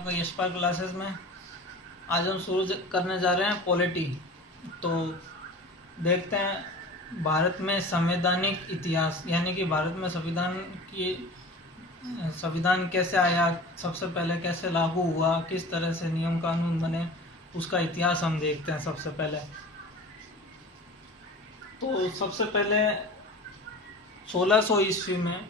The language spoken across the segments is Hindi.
आपका यशपाल क्लासेस में। आज हम शुरू करने जा रहे हैं पॉलिटी। तो देखते हैं भारत में संवैधानिक इतिहास, यानी कि भारत में संविधान कैसे आया, सबसे पहले कैसे लागू हुआ, किस तरह से नियम कानून बने, उसका इतिहास हम देखते हैं। सबसे पहले तो सबसे पहले 1600 ईस्वी में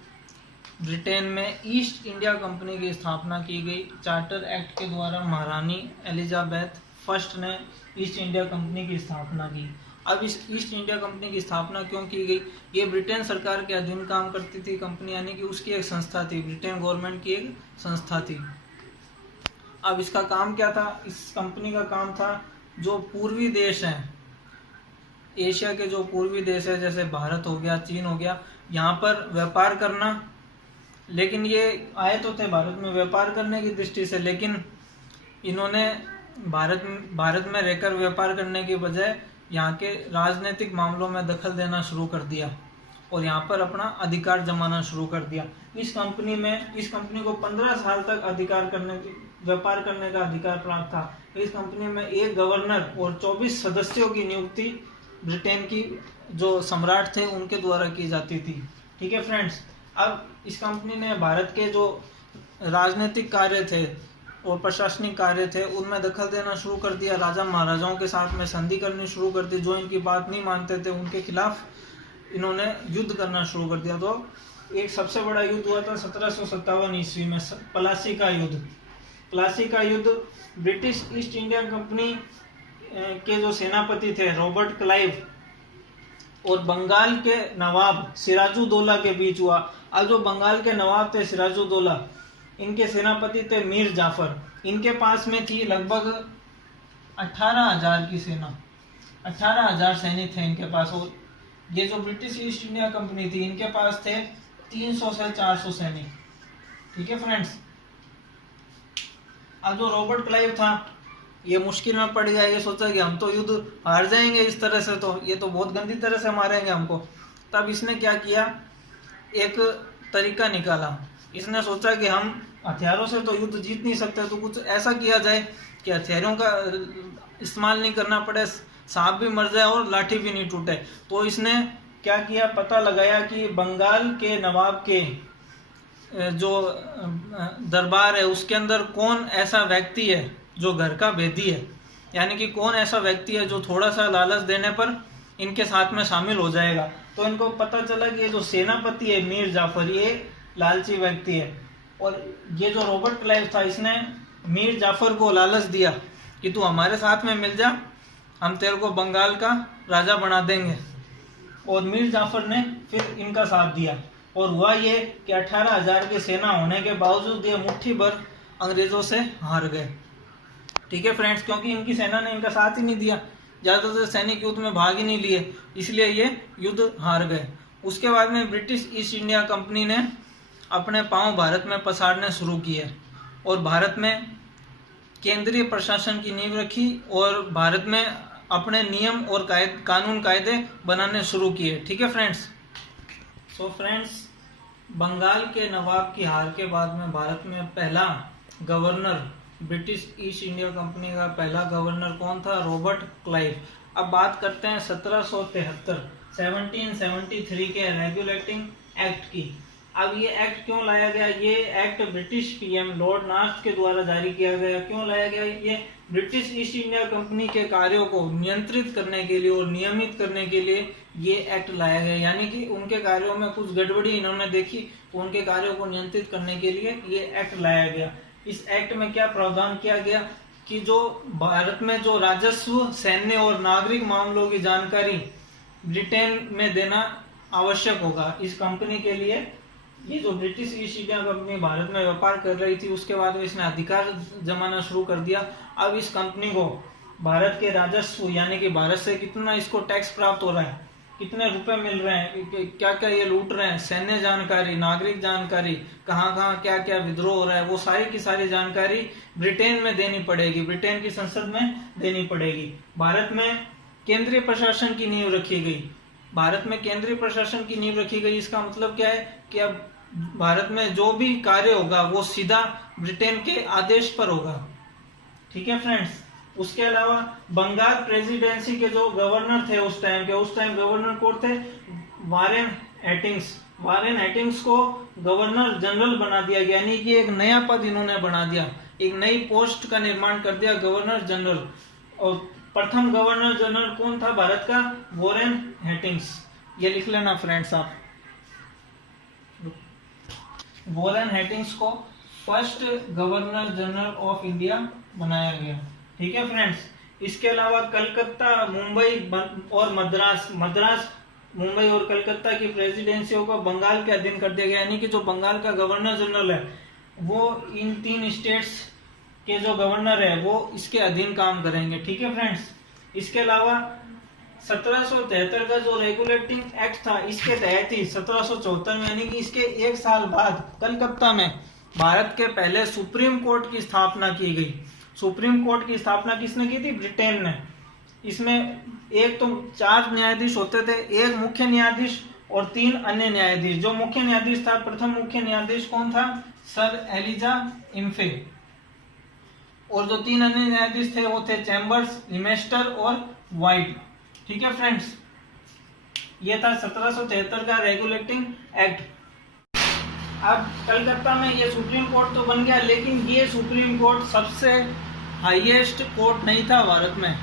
ब्रिटेन में ईस्ट इंडिया कंपनी की स्थापना की गई। चार्टर एक्ट के द्वारा महारानी एलिजाबेथ फर्स्ट ने ईस्ट इंडिया कंपनी की स्थापना की। अब इस ईस्ट इंडिया कंपनी की स्थापना क्यों की गई? ये ब्रिटेन सरकार के अधीन काम करती थी कंपनी, यानी कि उसकी एक संस्था थी, ब्रिटेन गवर्नमेंट की एक संस्था थी। अब इसका काम क्या था? इस कंपनी का काम था जो पूर्वी देश हैं, एशिया के जो पूर्वी देश है, जैसे भारत हो गया, चीन हो गया, यहाँ पर व्यापार करना। लेकिन ये आए तो थे भारत में व्यापार करने की दृष्टि से, लेकिन इन्होंने भारत में रहकर व्यापार करने की बजाय यहाँ के राजनीतिक मामलों में दखल देना शुरू कर दिया और यहाँ पर अपना अधिकार जमाना शुरू कर दिया। इस कंपनी को 15 साल तक व्यापार करने का अधिकार प्राप्त था। इस कंपनी में एक गवर्नर और 24 सदस्यों की नियुक्ति ब्रिटेन की जो सम्राट थे उनके द्वारा की जाती थी। ठीक है फ्रेंड्स। अब इस कंपनी ने भारत के जो राजनीतिक कार्य थे और प्रशासनिक कार्य थे उनमें दखल देना शुरू कर दिया। राजा महाराजाओं के साथ में संधि करनी शुरू कर दी। जो इनकी बात नहीं मानते थे उनके खिलाफ इन्होंने युद्ध करना शुरू कर दिया। तो एक सबसे बड़ा युद्ध हुआ था 1757 ईस्वी में, प्लासी का युद्ध। प्लासी का युद्ध ब्रिटिश ईस्ट इंडिया कंपनी के जो सेनापति थे रॉबर्ट क्लाइव और बंगाल के नवाब सिराजुद्दौला के बीच हुआ। अब जो बंगाल के नवाब थे सिराजुद्दौला, इनके सेनापति थे मीर जाफर। इनके पास में थी लगभग 18,000 की सेना, 18,000 सैनिक थे इनके पास। और ये जो ब्रिटिश ईस्ट इंडिया कंपनी थी इनके पास थे 300 से 400 सैनिक। ठीक है फ्रेंड्स। अब जो रॉबर्ट क्लाइव था ये मुश्किल में पड़ गया। ये सोचा कि हम तो युद्ध हार जाएंगे इस तरह से, तो ये तो बहुत गंदी तरह से मारेंगे हमको। तब इसने क्या किया, एक तरीका निकाला। इसने सोचा कि हम हथियारों से तो युद्ध जीत नहीं सकते, तो कुछ ऐसा किया जाए कि हथियारों का इस्तेमाल नहीं करना पड़े, सांप भी मर जाए और लाठी भी नहीं टूटे। तो इसने क्या किया, पता लगाया कि बंगाल के नवाब के जो दरबार है उसके अंदर कौन ऐसा व्यक्ति है जो घर का भेदी है, यानी कि कौन ऐसा व्यक्ति है जो थोड़ा सा लालच देने पर इनके साथ में शामिल हो जाएगा। तो इनको पता चला कि ये जो सेनापति है मीर जाफर, ये लालची व्यक्ति है। और ये जो रॉबर्ट क्लाइव था इसने मीर जाफर को लालच दिया कि तू हमारे साथ में मिल जा, हम तेरे को बंगाल का राजा बना देंगे। और मीर जाफर ने फिर इनका साथ दिया और हुआ ये कि 18,000 की सेना होने के बावजूद ये मुट्ठी भर अंग्रेजों से हार गए। ठीक है फ्रेंड्स। क्योंकि इनकी सेना ने इनका साथ ही नहीं दिया, ज्यादातर सैनिक युद्ध में भाग ही नहीं लिए, इसलिए ये युद्ध हार गए। उसके बाद में ब्रिटिश ईस्ट इंडिया कंपनी ने अपने पांव भारत में पसारने शुरू किए और भारत में केंद्रीय प्रशासन की नींव रखी और भारत में अपने नियम और कानून कायदे बनाने शुरू किए। ठीक है फ्रेंड्स। सो फ्रेंड्स, बंगाल के नवाब की हार के बाद में भारत में पहला governor, British east India company का पहला गवर्नर कौन था? Robert Clive. अब बात करते हैं 1773 के रेगुलेटिंग एक्ट की। अब ये एक्ट क्यों लाया गया? ये act British PM Lord north के द्वारा जारी किया गया। क्यों लाया गया? ये ब्रिटिश ईस्ट इंडिया कंपनी के कार्यों को नियंत्रित करने के लिए और नियमित करने के लिए ये एक्ट लाया गया। यानी कि उनके कार्यों में कुछ गड़बड़ी इन्होंने देखी तो उनके कार्यों को नियंत्रित करने के लिए ये एक्ट लाया गया। इस एक्ट में क्या प्रावधान किया गया कि जो भारत में जो राजस्व, सैन्य और नागरिक मामलों की जानकारी ब्रिटेन में देना आवश्यक होगा। इस कंपनी के लिए ये जो British east India company Bharat में व्यापार कर रही थी उसके बाद में इसने अधिकार जमाना शुरू कर दिया। अब इस कंपनी को भारत के राजस्व, यानी कि भारत से कितना इसको टैक्स प्राप्त हो रहा है, कितने रुपए मिल रहे हैं, क्या क्या ये लूट रहे हैं, सैन्य जानकारी, नागरिक जानकारी, कहाँ कहाँ क्या क्या विद्रोह हो रहा है, वो सारी की सारी जानकारी ब्रिटेन में देनी पड़ेगी, ब्रिटेन की संसद में देनी पड़ेगी। भारत में केंद्रीय प्रशासन की नींव रखी गई। भारत में केंद्रीय प्रशासन की नींव रखी गई। इसका मतलब क्या है कि अब भारत में जो भी कार्य होगा वो सीधा ब्रिटेन के आदेश पर होगा। ठीक है फ्रेंड्स। उसके अलावा बंगाल प्रेसिडेंसी के जो गवर्नर थे उस टाइम गवर्नर कौन थे? Warren Hastings. वारेन हेस्टिंग्स को गवर्नर जनरल बना दिया गया, यानी कि एक नया पद इन्होंने बना दिया, एक नई पोस्ट का निर्माण कर दिया, गवर्नर जनरल। और प्रथम गवर्नर जनरल कौन था भारत का? Warren Hastings. ये लिख लेना फ्रेंड्स आप। वारेन हेस्टिंग्स को first governor general of India बनाया गया। ठीक है फ्रेंड्स। इसके अलावा कलकत्ता, मुंबई और मद्रास, मुंबई और कलकत्ता की प्रेसिडेंसियों को बंगाल के अधीन कर दिया गया, यानी कि जो बंगाल का गवर्नर जनरल है वो इन 3 स्टेट्स के जो गवर्नर है वो इसके अधीन काम करेंगे। ठीक है फ्रेंड्स। इसके अलावा 1773 का जो रेगुलेटिंग एक्ट था इसके तहत ही 1774 में, यानी कि इसके 1 साल बाद कलकत्ता में भारत के पहले सुप्रीम कोर्ट की स्थापना की गई। सुप्रीम कोर्ट की स्थापना किसने की थी? ब्रिटेन ने। इसमें एक तो 4 न्यायाधीश होते थे, एक मुख्य न्यायाधीश और 3 अन्य न्यायाधीश। जो मुख्य न्यायाधीश था, प्रथम मुख्य न्यायाधीश कौन था? Sir Elijah Impey. और जो 3 अन्य न्यायाधीश थे वो थे चैम्बर्स, लिमेस्टर और वाइट। ठीक है फ्रेंड्स। ये था 1773 का रेगुलेटिंग एक्ट। अब कलकत्ता में ये सुप्रीम कोर्ट तो बन गया, लेकिन ये सुप्रीम कोर्ट सबसे हाईएस्ट कोर्ट नहीं था भारत में।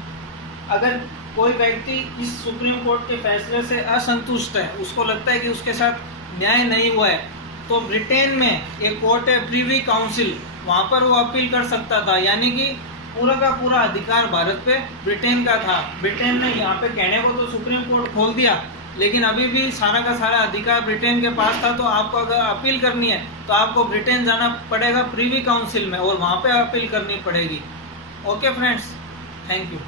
अगर कोई व्यक्ति इस सुप्रीम कोर्ट के फैसले से असंतुष्ट है, उसको लगता है कि उसके साथ न्याय नहीं हुआ है, तो ब्रिटेन में एक कोर्ट है प्रिवी काउंसिल, वहां पर वो अपील कर सकता था। यानी कि पूरा का पूरा अधिकार भारत पे ब्रिटेन का था। ब्रिटेन ने यहाँ पे कहने को तो सुप्रीम कोर्ट खोल दिया, लेकिन अभी भी सारा का सारा अधिकार ब्रिटेन के पास था। तो आपको अगर अपील करनी है तो आपको ब्रिटेन जाना पड़ेगा प्रिवी काउंसिल में, और वहां पे अपील करनी पड़ेगी। Okay friends, thank you.